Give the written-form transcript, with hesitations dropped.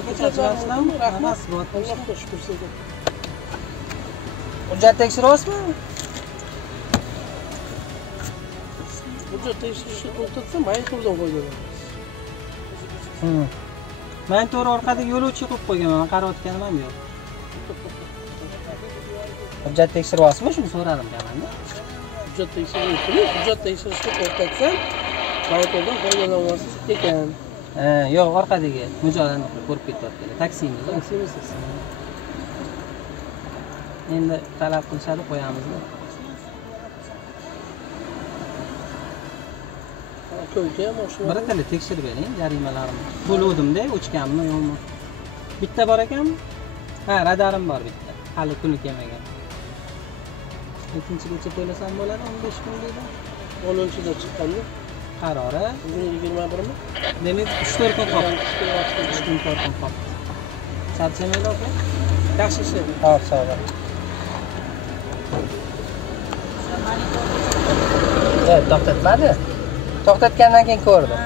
aka, charchaysizlarmi? Rahmat. Allohga shukr sizga. Hujjat tekshiryapsizmi? Hujjat tekshirishni to'xtatsa, monitordan foydalanamiz. Monitor orqada yo'lovchi qilib qo'yganman, qarayotganim ham yo'q. Hujjat tekshiryapsizmi? Shuni so'radim kamanda. Hujjat tekshirishni to'xtatsa, monitordan foydalanyapsiz ekan. Yo'q, orqadagi mijozlarni ko'rib ketyaptilar. Taksimiz. Taksimisiz. Endi talab qilishadi, qo'yamizda. Ko'yga mashina. Biratali tekshirib bering, jarimalarimni. Bo'luvdim-da, o'chganmi, yo'qmi? Bitta bor ekanmi? Ha, radarim bor bitta. Hali kuni kelmagan. Ikkinchigacha to'lasam bo'ladi, 15 kun deydi. 10-da chiqqanda. Qarori. Bugun 21mi? Demak, 3-4 kun qoldi. 3 kun, 4 kun qoldi. Charchamaydi aka? Yaxshi ishlar. Xo'p, sog' bo'ling. To'xtatmadi. To'xtatgandan keyin ko'rdim.